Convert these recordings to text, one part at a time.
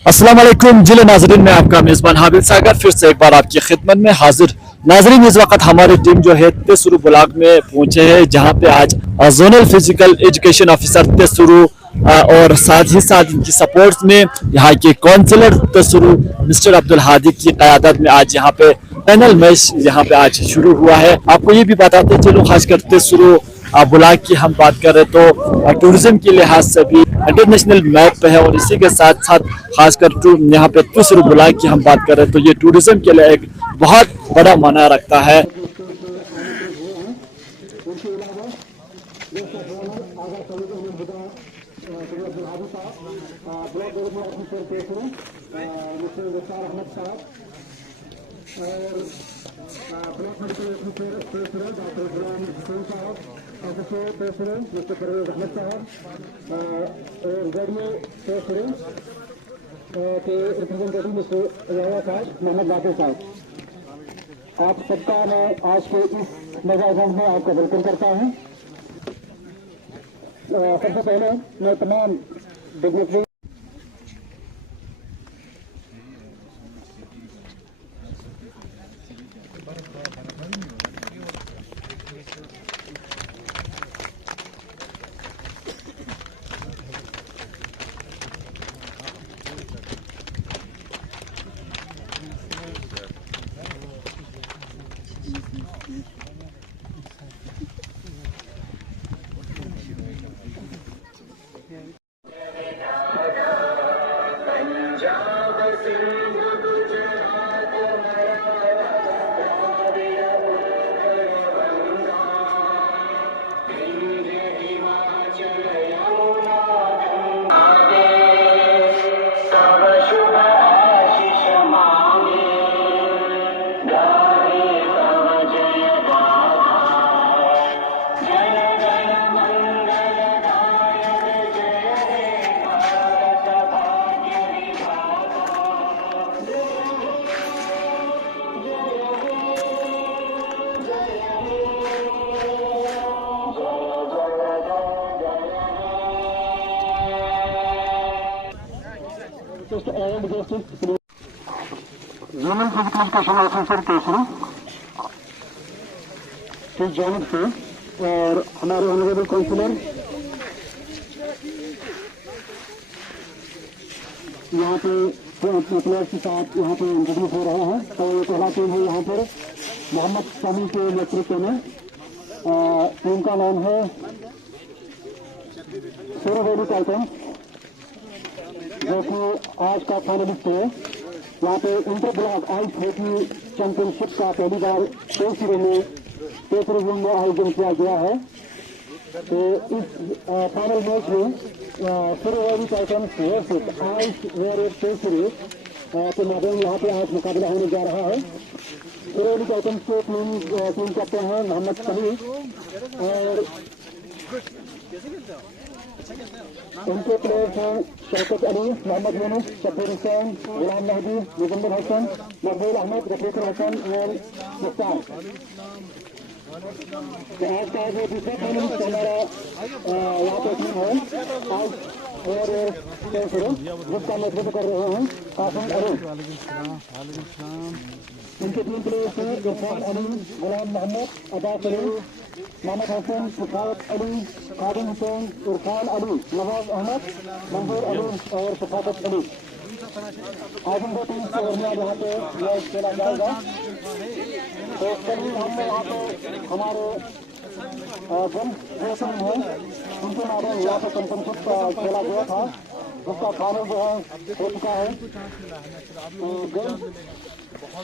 अस्सलाम वालेकुम जिले नाजरीन में आपका मेज़बान हाबिब सागर फिर से एक बार आपकी खिदमत में हाजिर। नाजरीन, इस वक्त हमारी टीम जो है तेसुरु ब्लॉक में पहुंचे हैं, जहां पे आज जोनल फिजिकल एजुकेशन ऑफिसर तेसुरु और साथ ही साथ इनकी सपोर्ट में यहाँ के काउंसलर तेसुरु मिस्टर अब्दुल हादी की क़यादत में आज यहाँ पे पैनल मैच यहाँ पे आज शुरू हुआ है। आपको ये भी बताते चलो, खासकर तेसुरु ब्लॉक की हम बात करें तो टूरिज्म के लिहाज से भी इंटरनेशनल मैप पे है, और इसी के साथ साथ खासकर यहाँ पे तेसुरु ब्लॉक की हम बात करें तो ये टूरिज्म के लिए एक बहुत बड़ा माना रखता है। आप सबका मैं आज के इस मेगा इवेंट में आपका वेलकम करता हूं। सबसे पहले मैं तमाम dignitary zonal physical education officer तेसुरु की जानिब से और हमारे ऑनरेबल काउंसलर यहाँ पे प्लेयर्स के साथ यहाँ पे इंट्रोड्यूस हो रहे हैं। तो ये पहला टीम है यहाँ पर मोहम्मद शमी के नेतृत्व में। टीम का नाम है सूर्यवेली टाइटन, जो कि आज का फाइनलिस्ट है। यहाँ पे inter block ice hockey championship का पहली बार तेसुरु में आयोजन किया गया है। तो इस फाइनल मैच में सूर्यवेली टाइटन्स वर्सेस आइस वॉरियर तेसुरु के माध्यम यहाँ पे आज मुकाबला होने जा रहा है। सूर्यवेली टाइटन्स के टीम कैप्टन है मोहम्मद शमी और उनके प्लेयर्स हैं शौकत अली, मोहम्मद यूनुस, शब्बीर हुसैन, गुलाम मेहदी, मुजम्मिल हसन, मकबूल अहमद, रफीकुल हसन और मुख्तार। आज का जो दूसरा फाइनलिस्ट हमारा यहाँ पे टीम है आज और जिसका नेतृत्व कर रहे हैं कासिम अली। उनके टीम प्लेयर्स हैं इरफान अली, गुलाम मोहम्मद, अब्बास अली, मोहम्मद हसन, सफात अली, खादिम हुसैन, इरफान अली, नवाज अहमद, मंजूर अली और सफाकत अली। आज उनको टीम से दरमियान यहाँ पे मैच खेला जाएगा। तो कल हमने यहाँ पे हमारे जन है उनके माध्यम यहाँ पे चैंपियनशिप खेला गया था, उसका फाइनल जो है हो चुका है।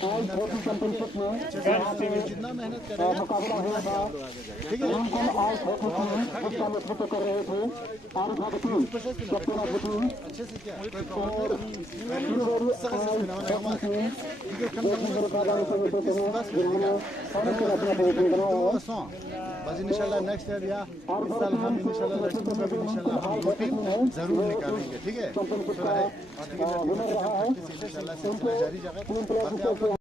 आज हॉकी चैंपियनशिप में यहाँ पे मुकाबला हुआ था। उनको आज हॉकी टीम उसका नेतृत्व कर रहे थे आरिफ हकीम, कैप्टन ऑफ द टीम, और बस इंशाल्लाह नेक्स्ट ईयर या इस साल हम इंशाल्लाह लड़कियों का भी इंशाल्लाह हम दो टीम जरूर निकालेंगे। ठीक है, इंशाल्लाह सिलसिला जारी रहेगा।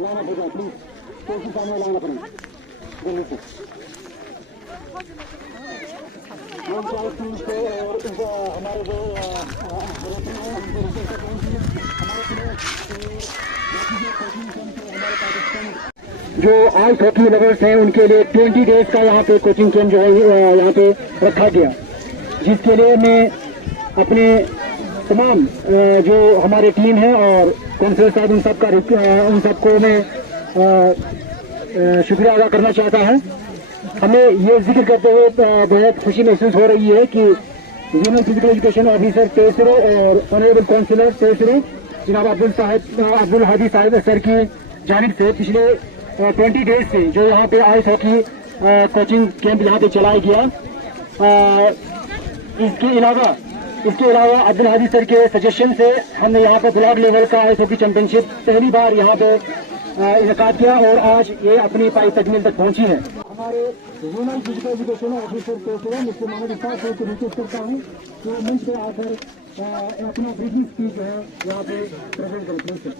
लाना पड़ेगा प्लीज, कोशिश सामने लाना पड़ेगा जल्दी से। हम चाहे प्लीज को और हमारे जो हमारे जो आइस हॉकी लवर्स हैं उनके लिए 20 डेज का यहाँ पे कोचिंग कैंप जो है यहाँ पे रखा गया, जिसके लिए मैं अपने तमाम जो हमारे टीम है और काउंसिलर साहब उन सबको मैं शुक्रिया अदा करना चाहता हूँ। हमें ये जिक्र करते हुए बहुत खुशी महसूस हो रही है कि यूनियन फिजिकल एजुकेशन ऑफिसर तेसरो और ऑनरेबल काउंसिलर तेसरो जनाब अब्दुल हादी साहिब सर की जानिब से पिछले 20 डेज से जो यहाँ पे आइस हॉकी कोचिंग कैंप यहाँ पे चलाया गया, इसके अलावा अब्दुल हादी सर के सजेशन से हमने यहाँ पे ब्लॉक लेवल का आइस हॉकी चैंपियनशिप पहली बार यहाँ पे इनकाद किया और आज ये अपनी पाई तकमील तक पहुंची है। हमारे human physical education officer mister Mohammad Isaq को रिक्वेस्ट करता हूँ कि मंच पे आकर अपना ब्रीफिंग स्पीच जो है यहाँ पे प्रेजेंट करें।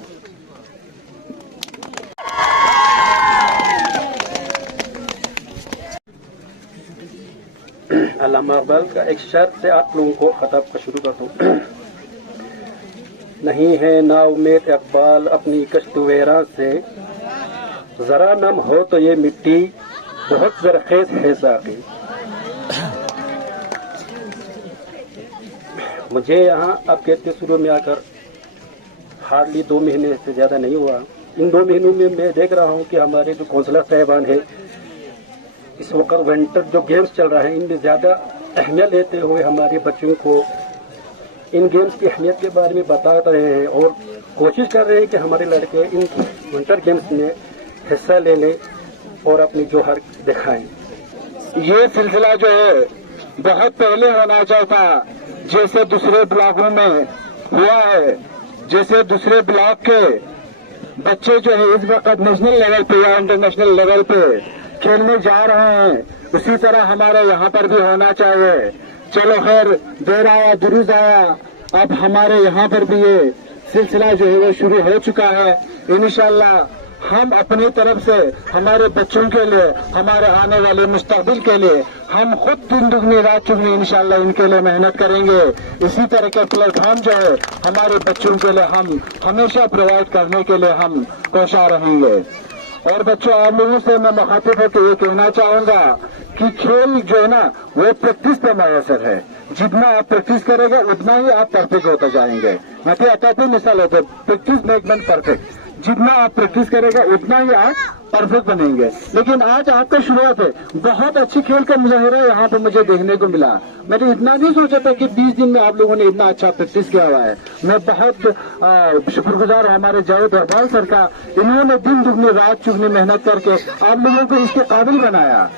अल्लामा इकबाल का एक शेर से आप लोगों को खताब का शुरू कर दूं। नहीं है ना उम्मीद इकबाल अपनी कश्तवेरा से, जरा नम हो तो ये मिट्टी बहुत जरखेज है साकी। मुझे यहाँ अब कहते शुरू में आकर हार्डली 2 महीने से ज़्यादा नहीं हुआ। इन 2 महीनों में मैं देख रहा हूँ कि हमारे जो काउंसलर साहिबान है इस वक्त विंटर जो गेम्स चल रहे हैं इनमें ज़्यादा अहमियत लेते हुए हमारे बच्चों को इन गेम्स की अहमियत के बारे में बता रहे हैं और कोशिश कर रहे हैं कि हमारे लड़के इन विंटर गेम्स में हिस्सा ले लें और अपनी जोहर दिखाएं। ये सिलसिला जो है बहुत पहले होना चाहता, जैसे दूसरे ब्लॉकों में हुआ है, जैसे दूसरे ब्लॉक के बच्चे जो है इस वक्त नेशनल लेवल पे या इंटरनेशनल लेवल पे खेलने जा रहे हैं, उसी तरह हमारे यहाँ पर भी होना चाहिए। चलो खैर, देर आया दुरुस्त आया, अब हमारे यहाँ पर भी ये सिलसिला जो है वो शुरू हो चुका है। इंशाअल्लाह हम अपनी तरफ से हमारे बच्चों के लिए, हमारे आने वाले मुस्तकबिल के लिए हम खुद दिन दुगनी रात चुगनी इंशाअल्लाह इनके लिए मेहनत करेंगे। इसी तरह के प्लेटफॉर्म जो है हमारे बच्चों के लिए हम हमेशा प्रोवाइड करने के लिए हम कोशिश रहेंगे। और बच्चों, आप लोगों से मैं मुखातिब होकर ये कहना चाहूंगा कि खेल जो है ना वो प्रैक्टिस पे मुयसर है। जितना आप प्रैक्टिस करेंगे उतना ही आप परफेक्ट होते जाएंगे। मैं तो कहता मिसाल होते प्रैक्टिस मेक मैन परफेक्ट। जितना आप प्रैक्टिस करेंगे उतना ही आप परफेक्ट बनेंगे। लेकिन आज आपका शुरुआत है, बहुत अच्छी खेल का मुजाहिरा यहाँ पे मुझे देखने को मिला। मैंने इतना नहीं सोचा था कि 20 दिन में आप लोगों ने इतना अच्छा प्रैक्टिस किया हुआ है। मैं बहुत शुक्रगुजार हूँ हमारे जावेद इकबाल सर का, इन्होंने दिन दुगनी रात चुगनी मेहनत करके आप लोगों को इसके काबिल बनाया।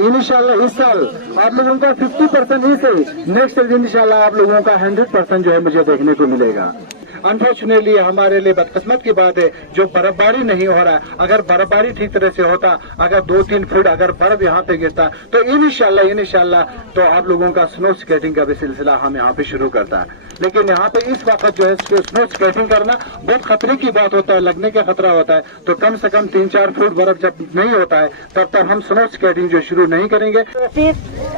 इंशाल्लाह इस साल आप लोगों का 50% ही सही, नेक्स्ट ईयर इंशाल्लाह आप लोगों का 100% जो है मुझे देखने को मिलेगा। अनफॉर्चुनेटली हमारे लिए बदकिस्मत की बात है जो बर्फबारी नहीं हो रहा है। अगर बर्फबारी ठीक तरह से होता, अगर 2-3 फुट अगर बर्फ यहाँ पे गिरता तो इंशाल्लाह तो आप लोगों का स्नो स्केटिंग का भी सिलसिला हम यहाँ पे शुरू करता है। लेकिन यहाँ पे इस वक्त जो है स्नो स्केटिंग करना बहुत खतरे की बात होता है, लगने का खतरा होता है। तो कम से कम 3-4 फुट बर्फ जब नहीं होता है तब तक हम स्नो स्केटिंग जो शुरू नहीं करेंगे।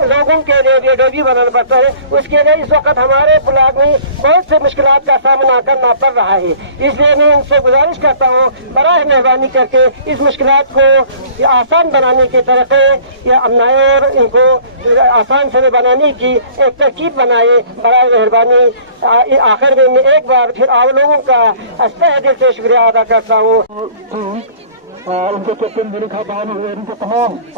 लोगों के लिए रेडियो भी बनाना पड़ता है, उसके लिए इस वक्त हमारे ब्लॉक में बहुत से मुश्किलात का सामना करना पड़ रहा है। इसलिए मैं इनसे गुजारिश करता हूँ बराह मेहरबानी करके इस मुश्किलात को आसान बनाने की तरफ या अपनाए और इनको आसान से बनाने की एक तरकीब बनाए। बराह मेहरबानी आखिर में मैं एक बार फिर आप लोगों का तहे दिल से शुक्रिया अदा करता हूँ। उनके कैप्टन दिलीखा खान हुए, उनके तमाम करके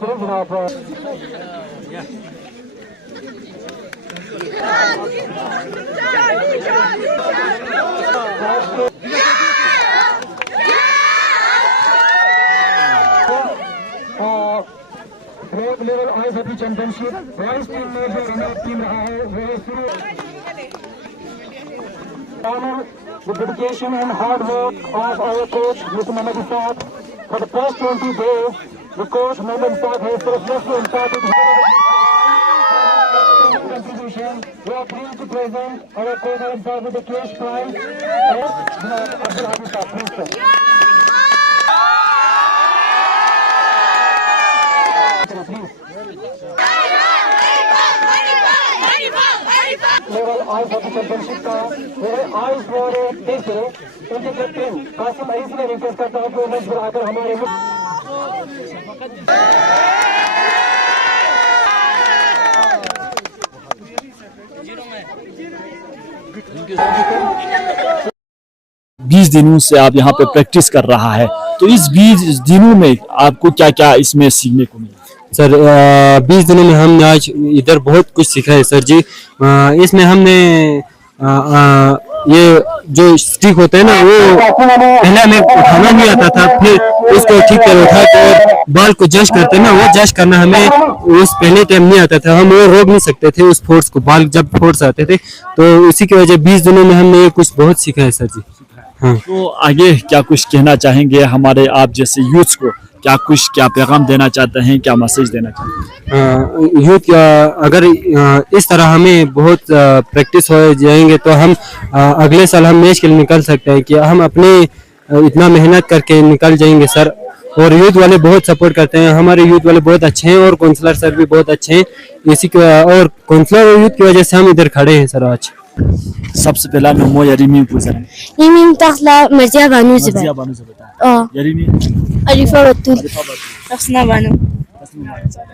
अपना अपना block level ice hockey championship boys team में जो रनर टीम रहा है वो शुरू the dedication and hard work of our coach Mr. Mohammad Ishaq. For the past 20 days, the coach Mohammad Ishaq has selflessly imparted his contribution. We are pleased to present our coach Mohammad Ishaq with the cash prize and Abdul Hamid Ishaq. Please, sir. Level ice hockey championship का level ice वाले देश से उनके captain Qasim अईसी ने request करता है कि वो मैच बनाकर हमारे बीस दिनों से आप यहाँ पे प्रैक्टिस कर रहा है, तो इस 20 दिनों में आपको क्या क्या इसमें सीखने को मिला? सर 20 दिनों में हमने आज इधर बहुत कुछ सीखा है सर जी। इसमें हमने ये जो स्टिक होता है ना वो पहले हमें उठाना नहीं आता था, फिर उसको ठीक कर उठा कर बॉल को जज करते हैं ना, वो जज करना हमें उस पहले टाइम नहीं आता था। हम वो रोक नहीं सकते थे उस फोर्स को, बॉल जब फोर्स आते थे। तो उसी की वजह 20 दिनों में हमने कुछ बहुत सीखा है सर जी। हाँ। तो आगे क्या कुछ कहना चाहेंगे हमारे आप जैसे यूथ को, क्या पैगाम देना चाहते हैं, क्या मैसेज देना चाहते हैं? यूथ अगर इस तरह हमें बहुत प्रैक्टिस हो जाएंगे तो हम अगले साल हम मैच के लिए निकल सकते हैं, कि हम अपने इतना मेहनत करके निकल जाएंगे सर। और यूथ वाले बहुत सपोर्ट करते हैं, हमारे यूथ वाले बहुत अच्छे हैं और काउंसलर सर भी बहुत अच्छे हैं, इसी के और काउंसलर और यूथ की वजह से हम इधर खड़े हैं सर आज। सबसे पहला नमो यारीमी पूछा Imin takla Marziya Banu Zubair. मर्जिया बानू से बता Oh, यारीमी Arifa Batul. Hafsna Banu.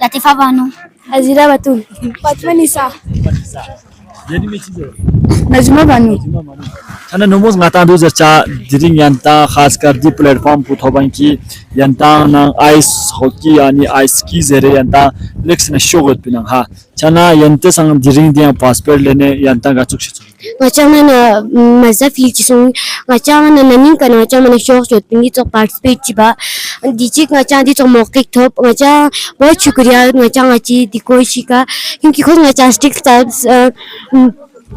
Latifa Banu. Azira Batul. Fatma Nisa. यारीमी cheese Najma Banu. Ana nomos ngata do zacha diring yanta khaskar di platform puthoban ki yanta na ice hockey ani ice ski zere yanta lex na shogot pinang ha chana yanta sang diring dia passport lene yanta ga chukshi Ngachama na mazza feel chisung. Ngachama na nanin kana ngachama na shok shot pingi to participate chiba. Dichik ngachama di to mokik top. Ngachama बहुत शुक्रिया ngachama ngachi di कोशिश का क्योंकि खुद ngachama stick tabs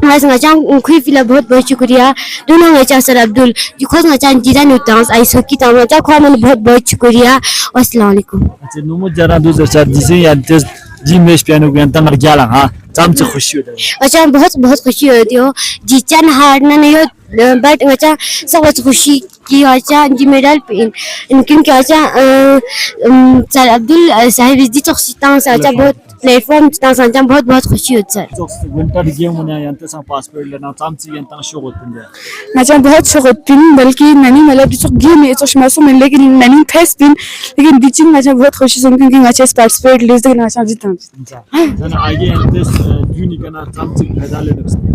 आज ngachang खुई फिला बहुत शुक्रिया दोनों ngachang सर अब्दुल जिखोज ngachang जिरा न्यूटन्स आई सोकी ता ngachang खो मन बहुत शुक्रिया अस्सलाम वालेकुम अच्छा nomos jara do zacha disi yanta जी मैच पियानो यंता मर गया हा चाम से खुशी होता है अच्छा बहुत खुशी होती हो जीचन हारना नहीं हो बट अच्छा सब खुशी की अच्छा जी मेडल पिन इनकिन क्या अच्छा सर अब्दुल साहिब जी तो सितांग से अच्छा बहुत प्लेटफॉर्म सितांग से अच्छा बहुत खुशी होती सर विंटर गेम होने यंता सा पासपोर्ट लेना चाम से यंता शो होता है Najma बहुत शौकीन बल्कि ननी मतलब जो गेम है तो शमासो में लेकिन ननी फेस दिन लेकिन बीचिंग najma बहुत खुशी सुन क्योंकि najma पार्टिसिपेट लेस देना najma जीता जन आगे यंता यूनिक ना चाम से पैदा ले सकते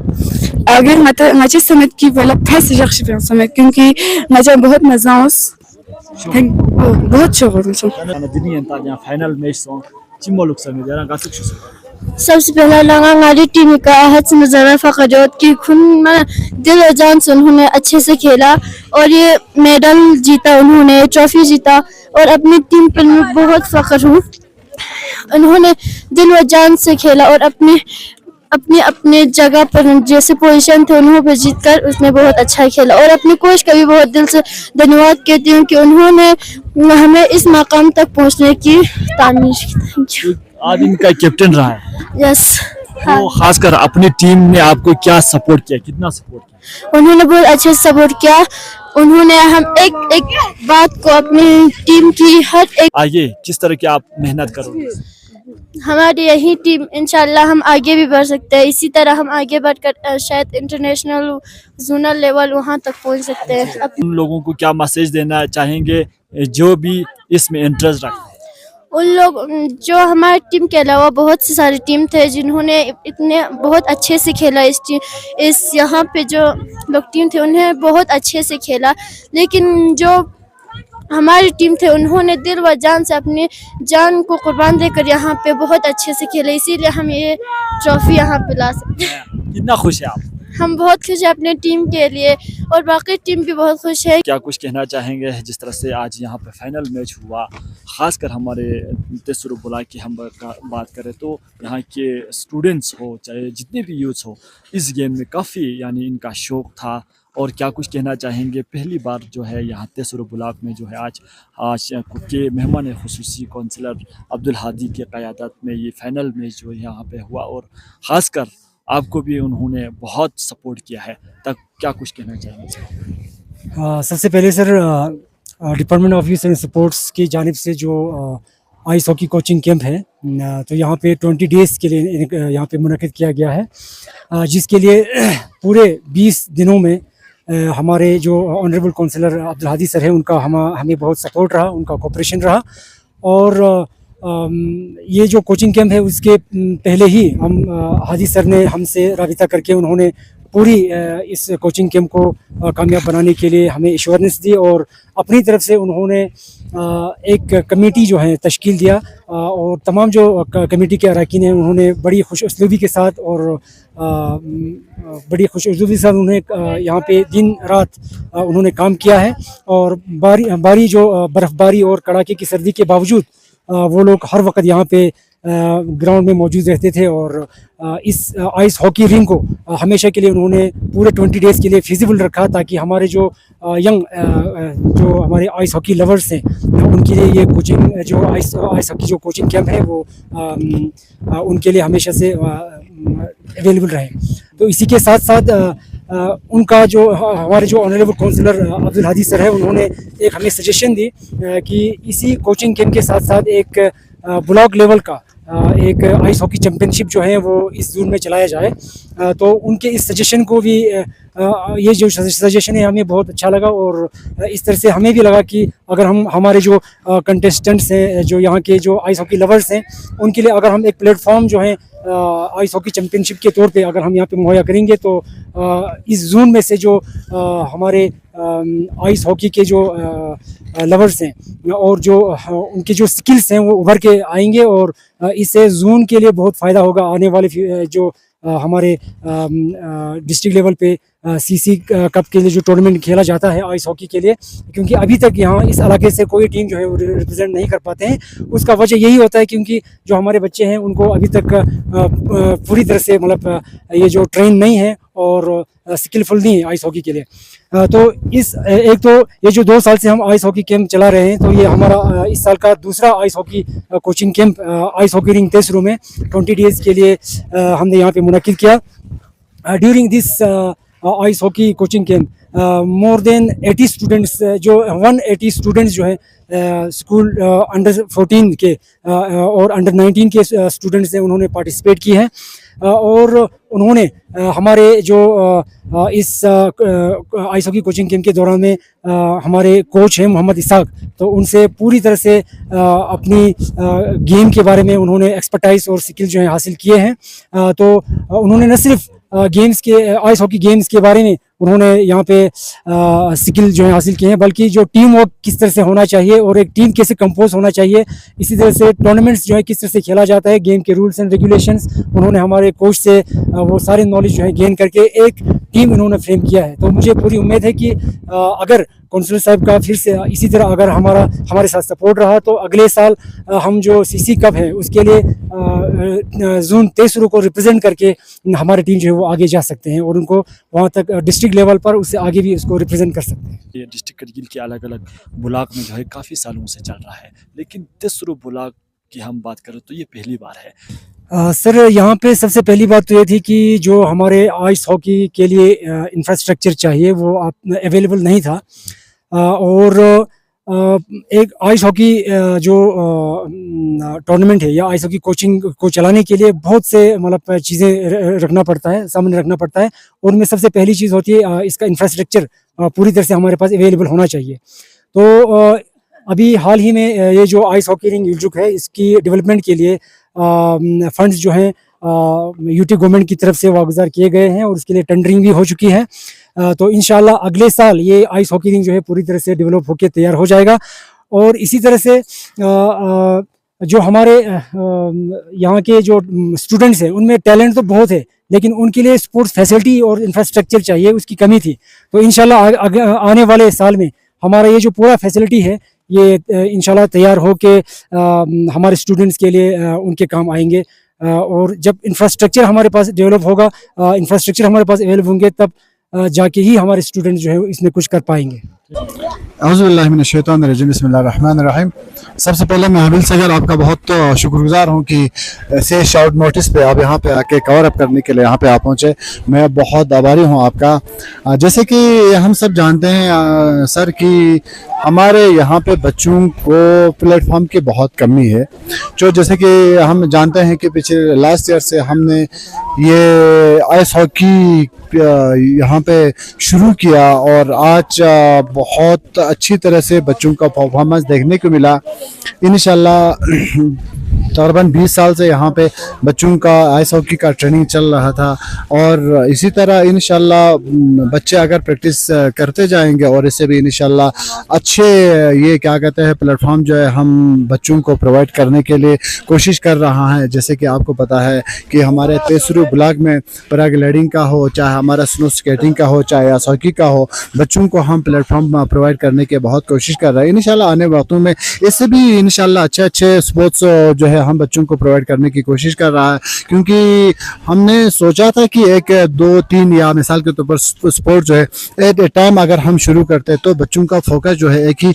अगर najma समेत की वाला फेस जख्श पे समेत क्योंकि najma बहुत मजाउस बहुत शुक्र अना दिनी यंता या फाइनल मैच सो चिमो लुक संगे जरा गासक शो सबसे पहला लगा हमारी टीम का हद से नज़ारा फ़खरत की खुन में दिल और जान से उन्होंने अच्छे से खेला और ये मेडल जीता, उन्होंने ट्रॉफी जीता और अपनी टीम पर मैं बहुत फ़ख्र हूँ। उन्होंने दिल और जान से खेला और अपने जगह पर जैसे पोजीशन थे उन्होंने पर जीत कर उसने बहुत अच्छा खेला और अपने कोच का भी बहुत दिल से धन्यवाद कहती हूँ कि उन्होंने हमें इस मकाम तक पहुँचने की तामीर की। आज इनका कैप्टन रहा है यस तो खासकर अपनी टीम ने आपको क्या सपोर्ट किया, कितना सपोर्ट किया? उन्होंने बहुत अच्छे से सपोर्ट किया। उन्होंने हम एक बात को अपनी टीम की हर एक आगे किस तरह की आप मेहनत करोगे? हमारी यही टीम इंशाल्लाह हम आगे भी बढ़ सकते हैं, इसी तरह हम आगे बढ़कर शायद इंटरनेशनल जोनल लेवल वहाँ तक पहुँच सकते हैं। उन लोगों को क्या मैसेज देना चाहेंगे जो भी इसमें इंटरेस्ट रखते हैं? उन लोग जो हमारी टीम के अलावा बहुत सी सारी टीम थे जिन्होंने इतने बहुत अच्छे से खेला, इस यहाँ पे जो लोग टीम थे उन्हें बहुत अच्छे से खेला, लेकिन जो हमारी टीम थे उन्होंने दिल व जान से अपनी जान को कुर्बान देकर यहाँ पे बहुत अच्छे से खेले, इसीलिए हम ये ट्रॉफी यहाँ पे ला सकते हैं। कितना खुश है आप? हम बहुत खुश हैं अपने टीम के लिए और बाकी टीम भी बहुत खुश है। क्या कुछ कहना चाहेंगे जिस तरह से आज यहाँ पे फाइनल मैच हुआ, खासकर हमारे तेसुरु बुला की हम बात करें तो यहाँ के स्टूडेंट्स हो चाहे जितने भी यूथ हो इस गेम में काफ़ी यानी इनका शौक था और क्या कुछ कहना चाहेंगे? पहली बार जो है यहाँ तेसुरु ब्लॉक में जो है आज के मेहमान खुसूसी काउंसलर अब्दुल हादी के क़यादत में ये फाइनल मैच जो यहाँ पे हुआ और ख़ासकर आपको भी उन्होंने बहुत सपोर्ट किया है, तब क्या कुछ कहना चाहेंगे? सबसे पहले sir department of youth and sports की जानिब से जो आइस हॉकी कोचिंग कैंप है तो यहाँ पे 20 डेज़ के लिए यहाँ पे मुनक़िद किया गया है, जिसके लिए पूरे 20 दिनों में हमारे जो honourable councillor Abdul Hadi sir है उनका हमें बहुत सपोर्ट रहा, उनका कोऑपरेशन रहा और ये जो कोचिंग कैंप है उसके पहले ही हम हादी सर ने हमसे राबिता करके उन्होंने पूरी इस कोचिंग कैंप को कामयाब बनाने के लिए हमें एश्योरेंस दी और अपनी तरफ से उन्होंने एक कमेटी जो है तश्कील दिया और तमाम जो कमेटी के अरकान हैं उन्होंने बड़ी खुशउस्लूबी के साथ और उन्हें यहाँ पे दिन रात उन्होंने काम किया है और बारी जो बर्फ़बारी और कड़ाके की सर्दी के बावजूद वो लोग हर वक्त यहाँ पे ग्राउंड में मौजूद रहते थे और इस आइस हॉकी रिंग को हमेशा के लिए उन्होंने पूरे 20 डेज़ के लिए फिजिबल रखा, ताकि हमारे जो यंग जो हमारे आइस हॉकी लवर्स हैं उनके लिए ये कोचिंग जो आइस हॉकी जो कोचिंग कैंप है वो उनके लिए हमेशा से अवेलेबल रहे। तो इसी के साथ साथ उनका जो हमारे जो honourable councillor Abdul Hadi sir है, उन्होंने एक हमें सजेशन दी कि इसी कोचिंग कैंप के साथ साथ एक ब्लॉक लेवल का एक आइस हॉकी चैम्पियनशिप जो है वो इस जून में चलाया जाए। तो उनके इस सजेशन को भी ये जो सजेशन है हमें बहुत अच्छा लगा और इस तरह से हमें भी लगा कि अगर हम हमारे जो कंटेस्टेंट्स हैं, जो यहाँ के जो आइस हॉकी लवर्स हैं, उनके लिए अगर हम एक प्लेटफॉर्म जो है आइस हॉकी चैम्पियनशिप के तौर पे अगर हम यहाँ पे मुहैया करेंगे तो इस जून में से जो हमारे आइस हॉकी के जो लवर्स हैं और जो उनके जो स्किल्स हैं वो उभर के आएंगे और इससे जून के लिए बहुत फ़ायदा होगा। आने वाले जो हमारे डिस्ट्रिक्ट लेवल पे सीसी कप के लिए जो टूर्नामेंट खेला जाता है आइस हॉकी के लिए, क्योंकि अभी तक यहाँ इस इलाके से कोई टीम जो है वो रिप्रेजेंट नहीं कर पाते हैं। उसका वजह यही होता है क्योंकि जो हमारे बच्चे हैं उनको अभी तक पूरी तरह से मतलब ये जो ट्रेन नहीं है और स्किलफुल नहीं है आइस हॉकी के लिए। तो इस एक तो ये जो 2 साल से हम आइस हॉकी कैंप चला रहे हैं, तो ये हमारा इस साल का दूसरा ice hockey coaching camp ice hockey ring तेसरू में 20 डेज़ के लिए हमने यहाँ पे मुनक्किद किया। During this ice hockey coaching camp more than 80 students जो 180 स्टूडेंट्स जो है स्कूल अंडर 14 के और अंडर 19 के स्टूडेंट्स हैं, उन्होंने पार्टिसिपेट किए हैं और उन्होंने हमारे जो इस आइस हॉकी कोचिंग कैंप के दौरान में हमारे कोच हैं मोहम्मद इसाक, तो उनसे पूरी तरह से अपनी गेम के बारे में उन्होंने एक्सपर्टाइज और स्किल जो है हासिल किए हैं। तो उन्होंने न सिर्फ गेम्स के आइस हॉकी गेम्स के बारे में उन्होंने यहाँ पे स्किल जो है हासिल किए हैं, बल्कि जो टीम वर्क किस तरह से होना चाहिए और एक टीम कैसे कंपोज होना चाहिए, इसी तरह से टूर्नामेंट्स जो है किस तरह से खेला जाता है, गेम के रूल्स एंड रेगुलेशंस उन्होंने हमारे कोच से वो सारे नॉलेज जो है गेन करके एक टीम इन्होंने फ्रेम किया है। तो मुझे पूरी उम्मीद है कि अगर काउंसलर साहब का फिर से इसी तरह अगर हमारे साथ सपोर्ट रहा तो अगले साल हम जो सीसी कप है उसके लिए जून 23 को रिप्रेजेंट करके हमारी टीम जो है वो आगे जा सकते हैं और उनको वहाँ तक डिस्ट्रिक्ट लेवल पर उससे आगे भी उसको रिप्रेजेंट कर सकते हैं। ये डिस्ट्रिक्ट करगिल के अलग अलग ब्लॉक में जो है काफ़ी सालों से चल रहा है, लेकिन तेसरू ब्लॉक की हम बात करें तो ये पहली बार है। सर यहाँ पे सबसे पहली बात तो ये थी कि जो हमारे आइस हॉकी के लिए इंफ्रास्ट्रक्चर चाहिए वो अवेलेबल नहीं था और एक आइस हॉकी जो टूर्नामेंट है या आइस हॉकी कोचिंग को चलाने के लिए बहुत से मतलब चीज़ें रखना पड़ता है, सामने रखना पड़ता है और उनमें सबसे पहली चीज़ होती है इसका इंफ्रास्ट्रक्चर पूरी तरह से हमारे पास अवेलेबल होना चाहिए। तो अभी हाल ही में ये जो आइस हॉकी रिंग युजुक है इसकी डेवलपमेंट के लिए फंड्स जो हैं यूटी गवर्नमेंट की तरफ से वागुजार किए गए हैं और उसके लिए टेंडरिंग भी हो चुकी है। तो इंशाल्लाह अगले साल ये आइस हॉकी रिंग जो है पूरी तरह से डेवलप होकर तैयार हो जाएगा और इसी तरह से जो हमारे यहाँ के जो स्टूडेंट्स हैं उनमें टैलेंट तो बहुत है, लेकिन उनके लिए स्पोर्ट्स फैसिलिटी और इंफ्रास्ट्रक्चर चाहिए, उसकी कमी थी। तो इंशाल्लाह आने वाले साल में हमारा ये जो पूरा फैसिलिटी है ये इंशाल्लाह तैयार हो के हमारे स्टूडेंट्स के लिए उनके काम आएंगे और जब इंफ्रास्ट्रक्चर हमारे पास डेवलप होगा, इंफ्रास्ट्रक्चर हमारे पास अवेलेबल होंगे, तब जाके ही हमारे स्टूडेंट्स जो है इसमें कुछ कर पाएंगे। औज़ुबिल्लाहि मिनश्शैतानिर्रजीम, बिस्मिल्लाहिर्रहमानिर्रहीम। सबसे पहले मैं हाबिल सगर आपका बहुत शुक्रगुजार हूँ कि ऐसे शॉर्ट नोटिस पे आप यहाँ पे आके कवर अप करने के लिए यहाँ पे आप पहुँचे। मैं बहुत आभारी हूँ आपका। जैसे कि हम सब जानते हैं सर कि हमारे यहाँ पे बच्चों को प्लेटफॉर्म की बहुत कमी है, जो जैसे कि हम जानते हैं कि पिछले लास्ट ईयर से हमने ये आइस हॉकी यहाँ पे शुरू किया और आज बहुत अच्छी तरह से बच्चों का परफॉर्मेंस देखने को मिला। इंशाल्लाह तकरीबन 20 साल से यहाँ पे बच्चों का आइस हॉकी का ट्रेनिंग चल रहा था और इसी तरह इंशाल्लाह बच्चे अगर प्रैक्टिस करते जाएंगे और इससे भी इंशाल्लाह अच्छे ये क्या कहते हैं प्लेटफॉर्म जो है हम बच्चों को प्रोवाइड करने के लिए कोशिश कर रहा है। जैसे कि आपको पता है कि हमारे तेसरू ब्लॉक में पैराग्लाइडिंग का हो, चाहे हमारा स्नो स्केटिंग का हो, चाहे आइस हॉकी का हो, बच्चों को हम प्लेटफॉर्म प्रोवाइड करने की बहुत कोशिश कर रहे हैं। इंशाल्लाह आने वक्तों में इससे भी इंशाल्लाह अच्छे स्पोर्ट्स जो है हम बच्चों को प्रोवाइड करने की कोशिश कर रहा है, क्योंकि हमने सोचा था कि 1, 2, 3 या मिसाल के तौर पर स्पोर्ट जो है एट ए टाइम अगर हम शुरू करते हैं तो बच्चों का फोकस जो है एक ही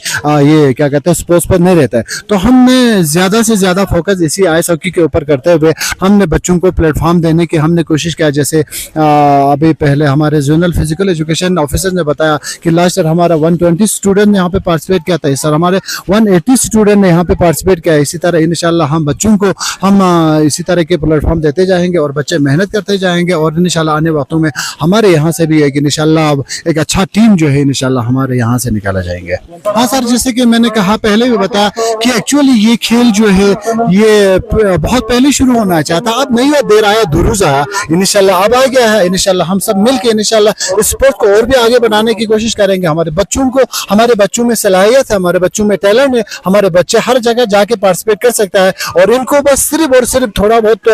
ये क्या कहते हैं स्पोर्ट्स पर नहीं रहता है। तो हमने ज़्यादा से ज़्यादा फोकस इसी आइस हॉकी के ऊपर करते हुए हमने बच्चों को प्लेटफॉर्म देने की हमने कोशिश किया। जैसे अभी पहले हमारे जोनल फिजिकल एजुकेशन ऑफिसर ने बताया कि लास्ट ईयर हमारा 120 स्टूडेंट ने यहाँ पे पार्टिसिपेट किया था, इस साल हमारे 180 स्टूडेंट ने यहाँ पे पार्टिसिपेट किया है। इसी तरह इंशाल्लाह हम बच्चों को हम इसी तरह के प्लेटफॉर्म देते जाएंगे और बच्चे मेहनत करते जाएंगे और इंशाल्लाह आने वक्तों में हमारे यहाँ से भी इंशाल्लाह अब एक अच्छा टीम जो है इंशाल्लाह हमारे यहाँ से निकाला जाएंगे। हाँ सर, जैसे कि मैंने कहा पहले भी बताया कि एक्चुअली ये खेल जो है ये बहुत पहले शुरू होना चाहता, अब नहीं हुआ, देर आया दुरुस्त आया, इंशाल्लाह अब आ गया है। इंशाल्लाह हम सब मिलकर इंशाल्लाह स्पोर्ट्स को और भी आगे बढ़ाने की कोशिश करेंगे। हमारे बच्चों में सलाहियत है, हमारे बच्चों में टैलेंट है, हमारे बच्चे हर जगह जाके पार्टिसिपेट कर सकता है और इनको बस सिर्फ और सिर्फ थोड़ा बहुत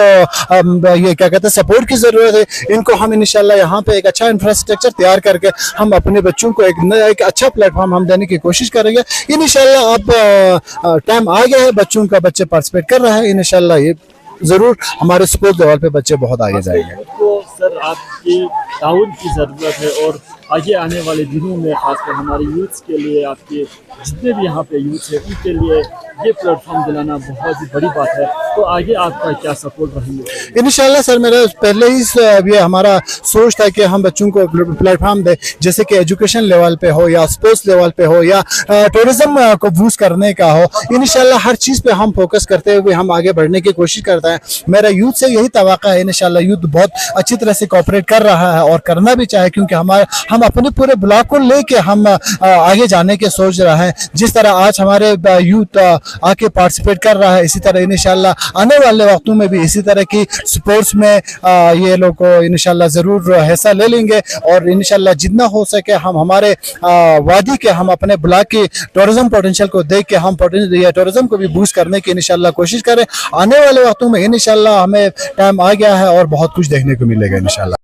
ये क्या कहते हैं सपोर्ट की जरूरत है। इनको हम इंशाल्लाह यहाँ पे एक अच्छा इंफ्रास्ट्रक्चर तैयार करके हम अपने बच्चों को एक अच्छा प्लेटफॉर्म हम देने की कोशिश करेंगे। इंशाल्लाह अब टाइम आ गया है, बच्चे पार्टिसिपेट कर रहे हैं, इंशाल्लाह ये जरूर हमारे स्पोर्ट्स लेवल पे बच्चे बहुत आगे जाएंगे। तो सर आपकी ताउन की ज़रूरत है और आगे आने वाले दिनों में खासकर हमारे यूथ्स के लिए, आपके जितने भी यहाँ पे यूथ है उनके लिए ये प्लेटफॉर्म दिलाना बहुत ही बड़ी बात है। तो आगे आपका क्या सपोर्ट रहेंगे? इंशाल्लाह सर, मेरा पहले ही ये हमारा सोच था कि हम बच्चों को प्लेटफॉर्म दें, जैसे कि एजुकेशन लेवल पे हो या स्पोर्ट्स लेवल पे हो या टूरिज्म को बूस्ट करने का हो। इंशाल्लाह हर चीज़ पे हम फोकस करते हुए हम आगे बढ़ने की कोशिश करते हैं। मेरा यूथ से यही तवक्का है, इंशाल्लाह यूथ बहुत अच्छी तरह से कोऑपरेट कर रहा है और करना भी चाहे, क्योंकि हम अपने पूरे ब्लॉक को लेके हम आगे जाने के सोच रहे हैं। जिस तरह आज हमारे यूथ आके पार्टिसिपेट कर रहा है, इसी तरह इंशाल्लाह आने वाले वक्तों में भी इसी तरह की स्पोर्ट्स में ये लोग को इंशाल्लाह ज़रूर हिस्सा ले लेंगे और इंशाल्लाह जितना हो सके हम हमारे वादी के हम अपने ब्लॉक की टूरिज्म पोटेंशियल को देख के हम टूरिज्म को भी बूस्ट करने की इंशाल्लाह कोशिश करें। आने वाले वक्तों में इंशाल्लाह हमें टाइम आ गया है और बहुत कुछ देखने को मिलेगा इंशाल्लाह।